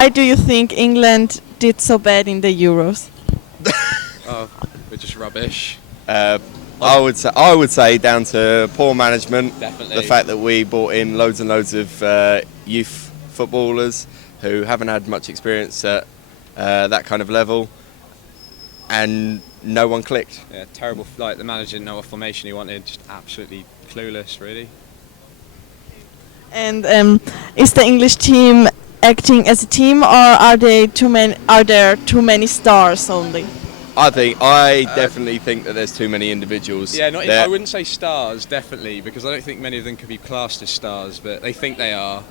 Why do you think England did so bad in the Euros? Oh, we're just rubbish. I would say down to poor management. Definitely. The fact that we brought in loads and loads of youth footballers who haven't had much experience at that kind of level, and no one clicked. Yeah, terrible. Like the manager didn't know what formation he wanted. Just absolutely clueless, really. And is the English team acting as a team, or are they too many? Are there too many stars only? I definitely think that there's too many individuals. Yeah, I wouldn't say stars, definitely, because I don't think many of them could be classed as stars, but they think they are.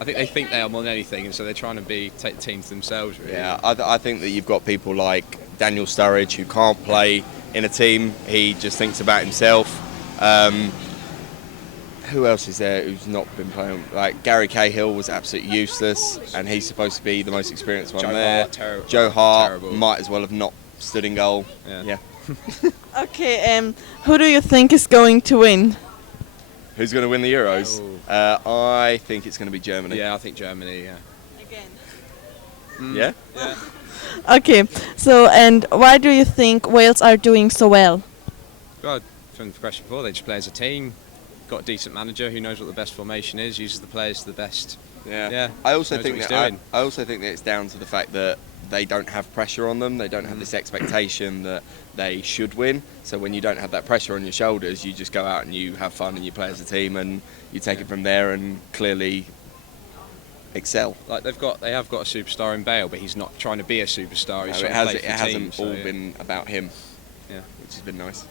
I think they think they are more than anything, and so they're trying to take the team to themselves, really. Yeah, I think that you've got people like Daniel Sturridge who can't play in a team. He just thinks about himself. Who else is there who's not been playing? Like Gary Cahill was absolutely useless, and he's supposed to be the most experienced one there. Joe Hart terrible. might as well have not stood in goal. Yeah. Okay, who do you think is going to win? Who's going to win the Euros? I think it's going to be Germany. Yeah, I think Germany. Yeah. Again. Yeah. Yeah. Okay, so and why do you think Wales are doing so well? God, from the question before, they just play as a team. Got a decent manager who knows what the best formation is, uses the players to the best. Yeah. I also think that it's down to the fact that they don't have pressure on them. They don't have this expectation that they should win. So when you don't have that pressure on your shoulders, you just go out and you have fun and you play as a team and you take it from there and clearly excel. Like they have got a superstar in Bale, but he's not trying to be a superstar. He's No, trying to play for it the hasn't team, all been about him. Yeah. Which has been nice.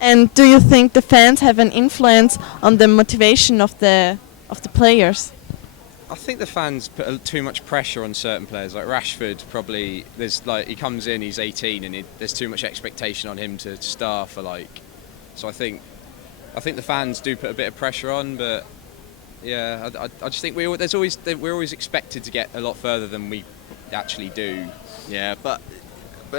And do you think the fans have an influence on the motivation of the players? I think the fans put too much pressure on certain players. Like Rashford, probably he comes in, he's 18, and there's too much expectation on him to star for like. So I think the fans do put a bit of pressure on, but yeah, I just think we're always expected to get a lot further than we actually do. Yeah, but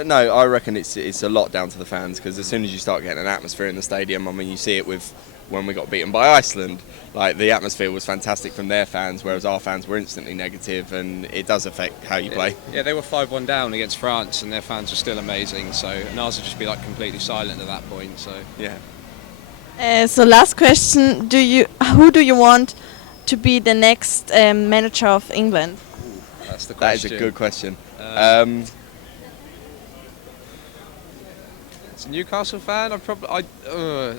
no, I reckon it's a lot down to the fans, because as soon as you start getting an atmosphere in the stadium, I mean, you see it with when we got beaten by Iceland. Like the atmosphere was fantastic from their fans, whereas our fans were instantly negative, and it does affect how you play. Yeah, they were 5-1 down against France, and their fans were still amazing. So and ours would just be like completely silent at that point. So yeah. So last question: who do you want to be the next manager of England? That's the question. That is a good question. As a Newcastle fan, I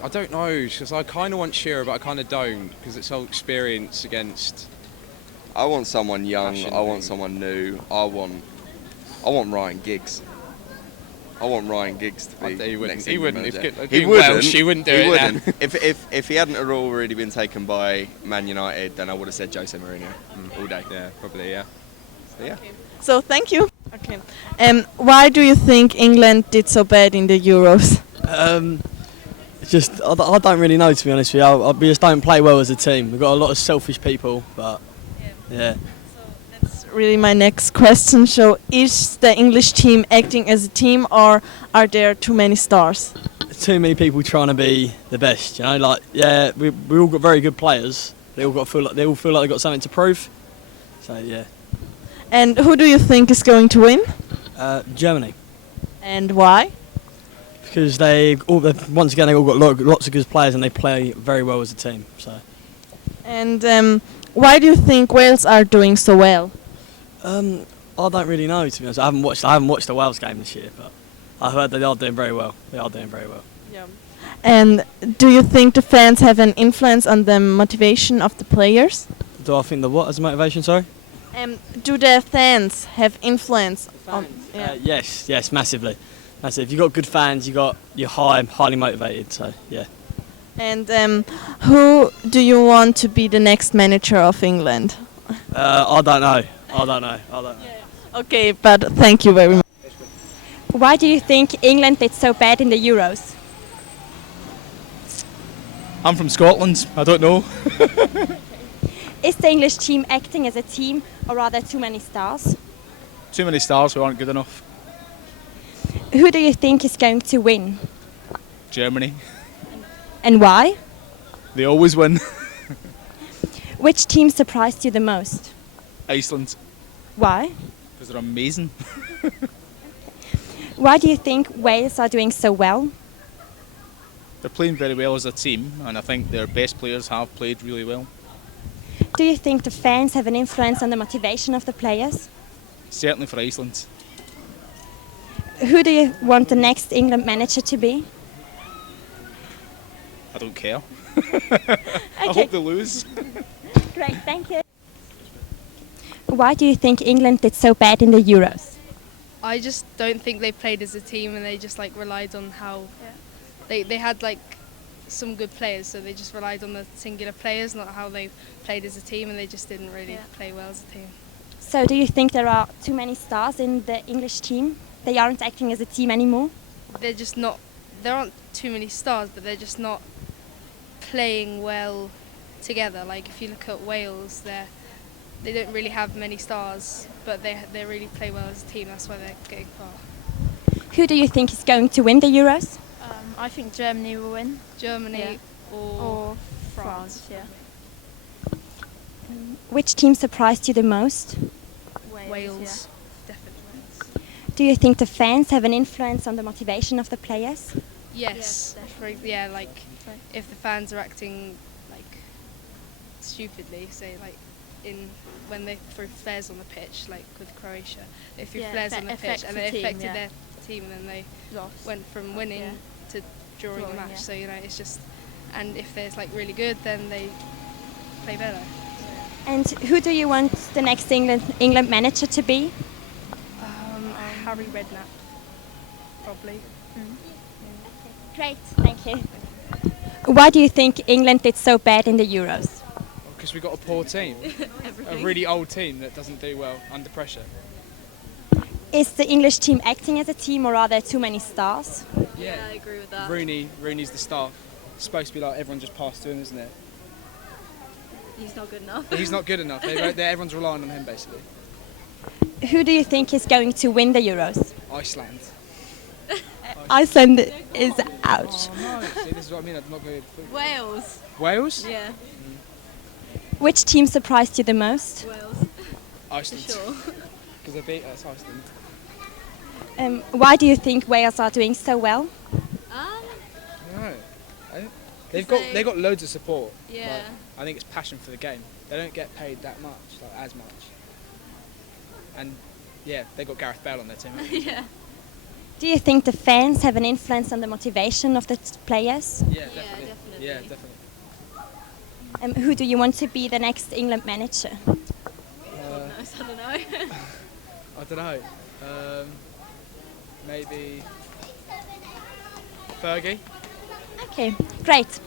don't know, because I kind of want Shearer, but I kind of don't, because it's whole experience against. I want someone young. Passion I want thing. someone new. I want Ryan Giggs. I want Ryan Giggs to be. He wouldn't. next He England wouldn't. manager. If He wouldn't. Welsh, he wouldn't do He it. wouldn't. Then. If he hadn't already been taken by Man United, then I would have said Jose Mourinho all day. Yeah, probably. Yeah. So, yeah. So thank you. Okay. Why do you think England did so bad in the Euros? It's just I don't really know, to be honest with you. We just don't play well as a team. We've got a lot of selfish people, but yeah. So that's really my next question. So is the English team acting as a team, or are there too many stars? Too many people trying to be the best. You know, like we all got very good players. They all feel like they've got something to prove. So yeah. And who do you think is going to win? Germany. And why? Because once again they've all got lots of good players and they play very well as a team. So. And why do you think Wales are doing so well? I don't really know, to be honest. I haven't watched the Wales game this year, but I heard they are doing very well. They are doing very well. Yeah. And do you think the fans have an influence on the motivation of the players? Do I think the what as a motivation? Sorry. Do the fans have influence on? Yeah. Yes, massively. If you've got good fans, you're highly motivated. So yeah. And who do you want to be the next manager of England? I don't know. Okay, but thank you very much. Why do you think England did so bad in the Euros? I'm from Scotland. I don't know. Is the English team acting as a team, or are there too many stars? Too many stars who aren't good enough. Who do you think is going to win? Germany. And why? They always win. Which team surprised you the most? Iceland. Why? Because they're amazing. Why do you think Wales are doing so well? They're playing very well as a team, and I think their best players have played really well. Do you think the fans have an influence on the motivation of the players? Certainly for Iceland. Who do you want the next England manager to be? I don't care. I hope they lose. Great, thank you. Why do you think England did so bad in the Euros? I just don't think they played as a team, and they just relied on how they had some good players, so they just relied on the singular players, not how they played as a team, and they just didn't really play well as a team. So do you think there are too many stars in the English team? They aren't acting as a team anymore? They're just not. There aren't too many stars, but they're just not playing well together. Like if you look at Wales, they don't really have many stars, but they really play well as a team. That's why they're getting far. Who do you think is going to win the Euros? I think Germany will win. Germany or France. Yeah. Which team surprised you the most? Wales. Definitely Wales. Do you think the fans have an influence on the motivation of the players? Yes. If the fans are acting stupidly, say when they threw flares on the pitch, like with Croatia, they threw flares on the pitch and it affected their team, and then they went from winning to drawing the match. Yeah. So it's just, and if they're really good, then they play better. And who do you want the next England manager to be? Harry Redknapp, probably. Great, thank you. Why do you think England did so bad in the Euros? Because we got a poor team, a really old team that doesn't do well under pressure. Is the English team acting as a team, or are there too many stars? Yeah, I agree with that. Rooney's the star. It's supposed to be like everyone just passed to him, isn't it? He's not good enough. He's not good enough. Everyone's relying on him basically. Who do you think is going to win the Euros? Iceland. Iceland is out. Oh no! See, this is what I mean. I'm not good at football. Wales. Wales? Yeah. Which team surprised you the most? Wales. Iceland. For sure. Because they beat us, Iceland. Why do you think Wales are doing so well? No. They've got loads of support. Yeah. I think it's passion for the game. They don't get paid that much, as much. And yeah, they got Gareth Bale on their team. Yeah. Do you think the fans have an influence on the motivation of the players? Yeah, definitely. Yeah, definitely. Who do you want to be the next England manager? I don't know. I don't know. Maybe Fergie. Okay, great.